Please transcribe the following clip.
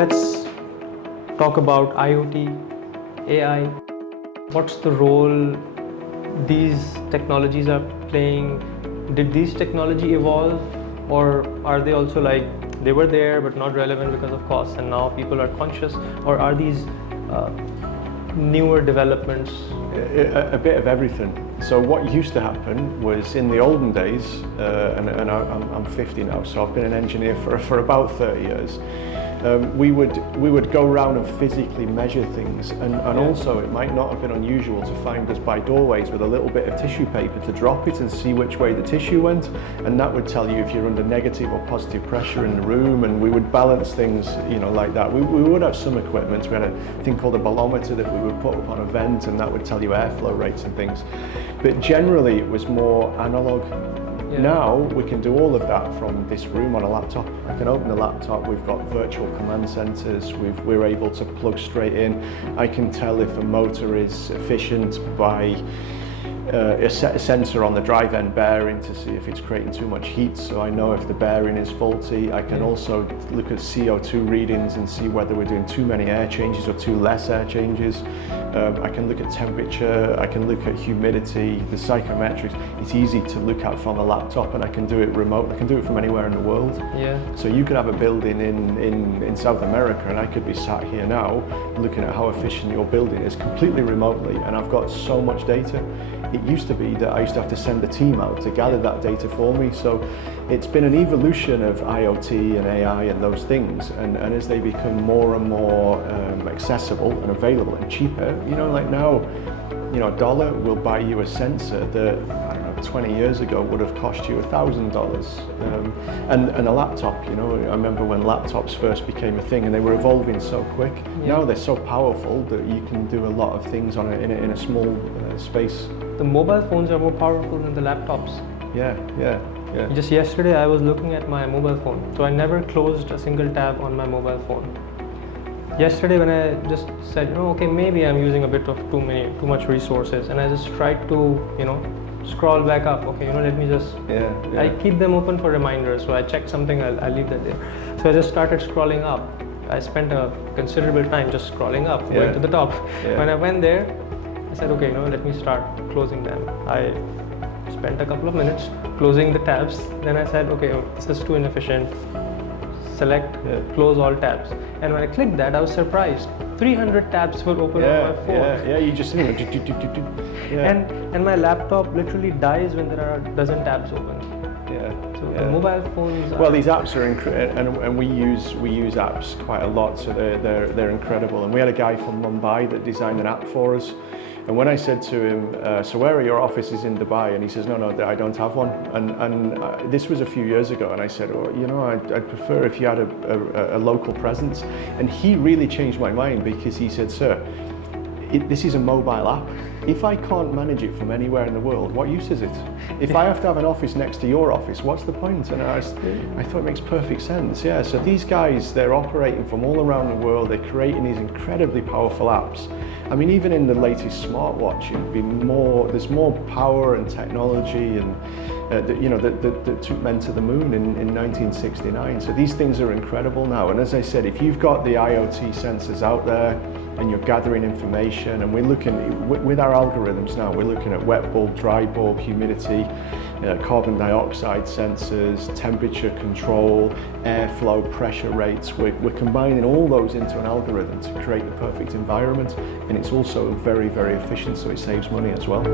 let's talk about IoT, AI. What's the role these technologies are playing? Did these technology evolve, or are they also like they were there but not relevant because of cost and now people are conscious, or are these newer developments? A bit of everything. So what used to happen was in the olden days, and I'm 50 now, so I've been an engineer for about 30 years. We would go around and physically measure things, and also it might not have been unusual to find us by doorways with a little bit of tissue paper to drop it and see which way the tissue went, and that would tell you if you're under negative or positive pressure in the room, and we would balance things, like that. We would have some equipment. We had a thing called a bolometer that we would put up on a vent, and that would tell you airflow rates and things. But generally it was more analog. Now we can do all of that from this room on a laptop. I can open the laptop, we've got virtual command centers, we're able to plug straight in. I can tell if a motor is efficient by a sensor on the drive end bearing to see if it's creating too much heat, so I know if the bearing is faulty. I can also look at CO2 readings and see whether we're doing too many air changes or too less air changes. I can look at temperature, I can look at humidity, the psychometrics. It's easy to look at from a laptop, and I can do it remote. I can do it from anywhere in the world. So you could have a building in South America, and I could be sat here now looking at how efficient your building is completely remotely, and I've got so much data. It used to be that I used to have to send a team out to gather that data for me. So it's been an evolution of IoT and AI and those things, and as they become more and more accessible and available and cheaper, like now, $1 will buy you a sensor that, I don't know, 20 years ago would have cost you $1,000. And a laptop, I remember when laptops first became a thing and they were evolving so quick. Now they're so powerful that you can do a lot of things in a small space. The mobile phones are more powerful than the laptops. Yeah. Just yesterday I was looking at my mobile phone, so I never closed a single tab on my mobile phone. Yesterday when I just said, okay, maybe I'm using a bit of too much resources, and I just tried to, scroll back up. Okay, let me just, I keep them open for reminders, so I check something, I'll leave that there. So I just started scrolling up. I spent a considerable time just scrolling up, going to the top. When I went there, I said, okay, let me start closing them. I spent a couple of minutes closing the tabs. Then I said, okay, this is too inefficient. Select, close all tabs. And when I clicked that, I was surprised. 300 tabs were open on my phone. You just, And my laptop literally dies when there are a dozen tabs open. So the mobile phones. Well, these apps are incredible, and we use apps quite a lot, so they're incredible. And we had a guy from Mumbai that designed an app for us. And when I said to him, so where are your offices in Dubai? And he says, no, I don't have one. And this was a few years ago. And I said, I'd prefer if you had a local presence. And he really changed my mind, because he said, sir, this is a mobile app. If I can't manage it from anywhere in the world, what use is it? If I have to have an office next to your office, what's the point? And I thought it makes perfect sense. So these guys, they're operating from all around the world. They're creating these incredibly powerful apps. I mean, even in the latest smartwatch, there's more power and technology and that took men to the moon in 1969. So these things are incredible now. And as I said, if you've got the IoT sensors out there and you're gathering information, and we're looking, with our algorithms now, we're looking at wet bulb, dry bulb, humidity, carbon dioxide sensors, temperature control, airflow, pressure rates. We're combining all those into an algorithm to create the perfect environment, and it's also very, very efficient, so it saves money as well.